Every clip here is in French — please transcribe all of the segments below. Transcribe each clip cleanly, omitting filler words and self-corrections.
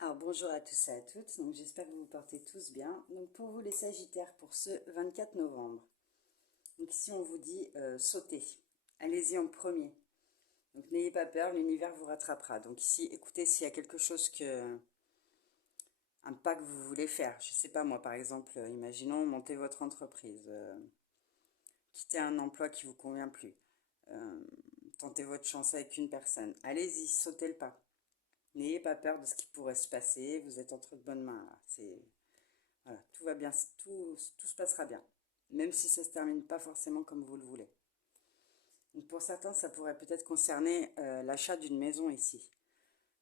Alors bonjour à tous et à toutes, donc j'espère que vous vous portez tous bien. Donc pour vous les Sagittaires, pour ce 24 novembre, donc ici on vous dit sautez, allez-y en premier. Donc n'ayez pas peur, l'univers vous rattrapera. Donc ici écoutez s'il y a quelque chose un pas que vous voulez faire. Je sais pas moi par exemple, imaginons monter votre entreprise, quitter un emploi qui vous convient plus, euh, tentez votre chance avec une personne. Allez-y, sautez le pas. N'ayez pas peur de ce qui pourrait se passer, vous êtes entre de bonnes mains là. Voilà, tout va bien, tout se passera bien, même si ça se termine pas forcément comme vous le voulez. Donc pour certains, ça pourrait peut-être concerner l'achat d'une maison ici,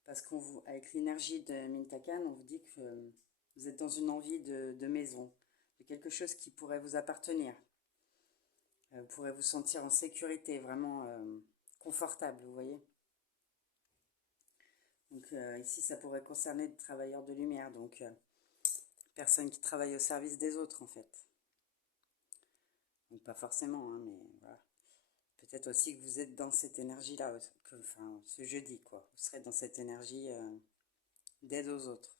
parce qu'on vous, avec l'énergie de Mintakan, on vous dit que vous êtes dans une envie de maison, de quelque chose qui pourrait vous appartenir. Vous pourrez vous sentir en sécurité, vraiment confortable, vous voyez. Donc ici, ça pourrait concerner des travailleurs de lumière, donc personnes qui travaillent au service des autres en fait. Donc pas forcément, hein, mais voilà. Peut-être aussi que vous êtes dans cette énergie-là, enfin ce jeudi, quoi. Vous serez dans cette énergie d'aide aux autres.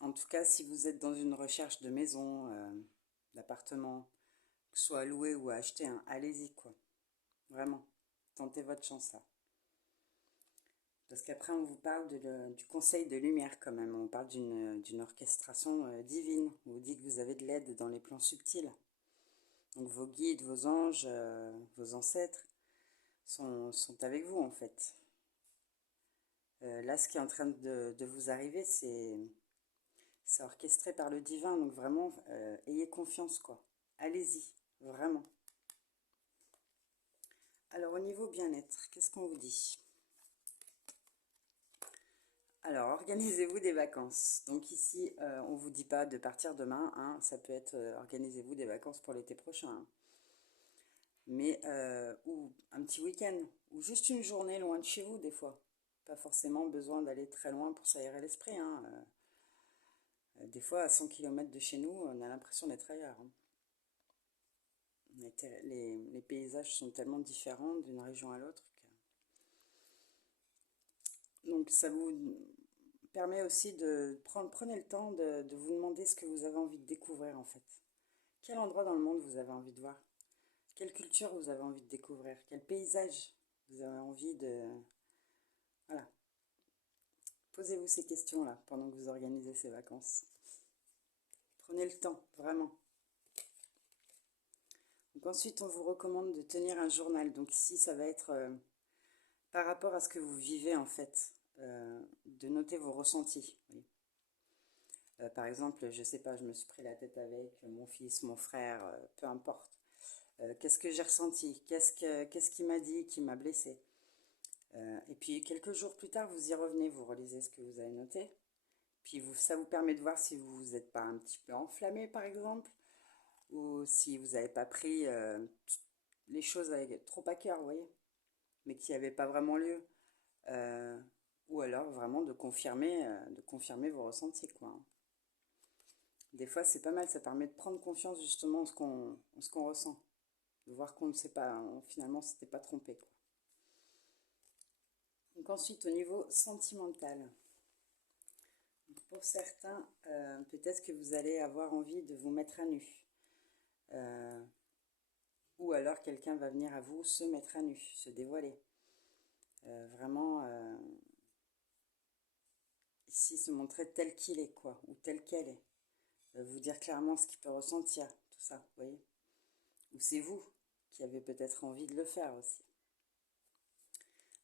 En tout cas, si vous êtes dans une recherche de maison, d'appartement, que ce soit à louer ou à acheter, hein, allez-y, quoi. Vraiment. Tentez votre chance là. Parce qu'après, on vous parle du conseil de lumière quand même. On parle d'une orchestration divine. On vous dit que vous avez de l'aide dans les plans subtils. Donc vos guides, vos anges, vos ancêtres sont avec vous en fait. Là, ce qui est en train de vous arriver, c'est orchestré par le divin. Donc vraiment, ayez confiance, quoi. Allez-y, vraiment. Alors, au niveau bien-être, qu'est-ce qu'on vous dit? Alors, organisez-vous des vacances. Donc ici, on ne vous dit pas de partir demain, hein. Ça peut être organisez-vous des vacances pour l'été prochain, hein. Mais, ou un petit week-end, ou juste une journée loin de chez vous, des fois. Pas forcément besoin d'aller très loin pour s'aérer l'esprit, hein. Des fois, à 100 km de chez nous, on a l'impression d'être ailleurs, hein. Les paysages sont tellement différents d'une région à l'autre. Donc ça vous permet aussi prenez le temps de vous demander ce que vous avez envie de découvrir en fait. Quel endroit dans le monde vous avez envie de voir? Quelle culture vous avez envie de découvrir? Quel paysage vous avez envie de... Voilà. Posez-vous ces questions-là pendant que vous organisez ces vacances. Prenez le temps, vraiment. Donc ensuite, on vous recommande de tenir un journal. Donc ici, ça va être par rapport à ce que vous vivez en fait, de noter vos ressentis. Oui. Par exemple, je sais pas, je me suis pris la tête avec mon fils, mon frère, peu importe. Qu'est-ce que j'ai ressenti? Qu'est-ce qu'il m'a dit qui m'a blessé? Et puis quelques jours plus tard, vous y revenez, vous relisez ce que vous avez noté. Puis ça vous permet de voir si vous n'êtes pas un petit peu enflammé, par exemple, ou si vous n'avez pas pris les choses avec, trop à cœur, vous voyez, mais qui n'avaient pas vraiment lieu. Euh, ou alors vraiment de confirmer vos ressentis, quoi, hein. Des fois, c'est pas mal, ça permet de prendre confiance justement en ce qu'on ressent, de voir qu'on ne sait pas, finalement, c'était pas trompé, quoi. Donc ensuite, au niveau sentimental, pour certains, peut-être que vous allez avoir envie de vous mettre à nu. Euh, ou alors quelqu'un va venir à vous se mettre à nu, se dévoiler. Vraiment, ici, se montrer tel qu'il est, quoi, ou tel qu'elle est. Vous dire clairement ce qu'il peut ressentir, tout ça, vous voyez. Ou c'est vous qui avez peut-être envie de le faire aussi.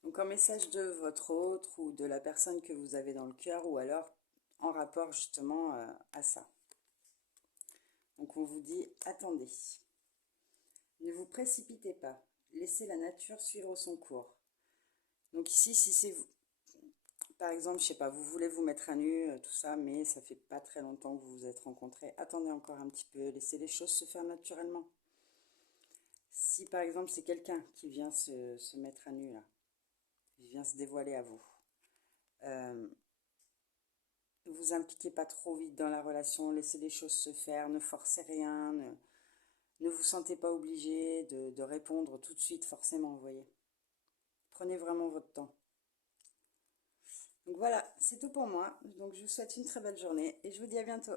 Donc un message de votre autre ou de la personne que vous avez dans le cœur ou alors en rapport justement à ça. Donc on vous dit attendez, ne vous précipitez pas, laissez la nature suivre son cours. Donc ici, si c'est vous, par exemple, je sais pas, vous voulez vous mettre à nu, tout ça, mais ça fait pas très longtemps que vous vous êtes rencontrés, attendez encore un petit peu, laissez les choses se faire naturellement. Si par exemple c'est quelqu'un qui vient se mettre à nu là, il vient se dévoiler à vous, euh, ne vous impliquez pas trop vite dans la relation, laissez les choses se faire, ne forcez rien, ne vous sentez pas obligé de répondre tout de suite forcément, vous voyez. Prenez vraiment votre temps. Donc voilà, c'est tout pour moi. Donc je vous souhaite une très belle journée et je vous dis à bientôt.